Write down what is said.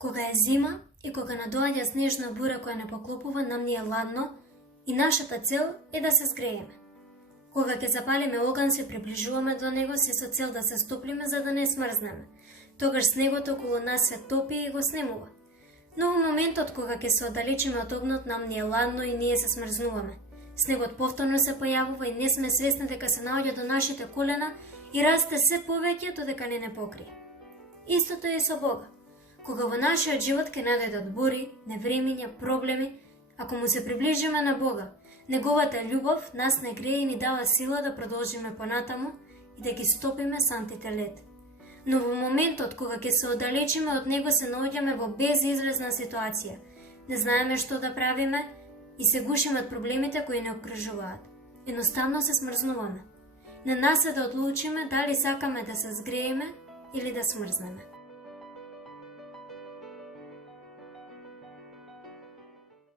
Кога е зима и кога надоаѓа снежна бура која не поклопува, нам ни е ладно и нашата цел е да се згрееме. Кога ќе запалиме оган, се приближуваме до него се со цел да се стоплиме за да не смрзнеме. Тогаш снегот околу нас се топи и го снемува. Но во моментот кога ќе се оддалечиме од огнот, нам ни е ладно и ние се смрзнуваме. Снегот повторно се појавува и не сме свесни дека се наоѓа до нашите колена и расте се повеќе додека не покрие. Истото е и со Бога. Кога во нашиот живот ќе најдат бури, невремиња, проблеми, ако му се приближиме на Бога, неговата љубов нас не грее и ни дава сила да продолжиме понатаму и да ги стопиме сантите лед. Но во моментот кога ќе се оддалечиме од него, се наоѓаме во безизлезна ситуација. Не знаеме што да правиме и се гушиме од проблемите кои не окружуваат. Едноставно се смрзнуваме. На нас е да одлучиме дали сакаме да се згрееме или да смрзнеме.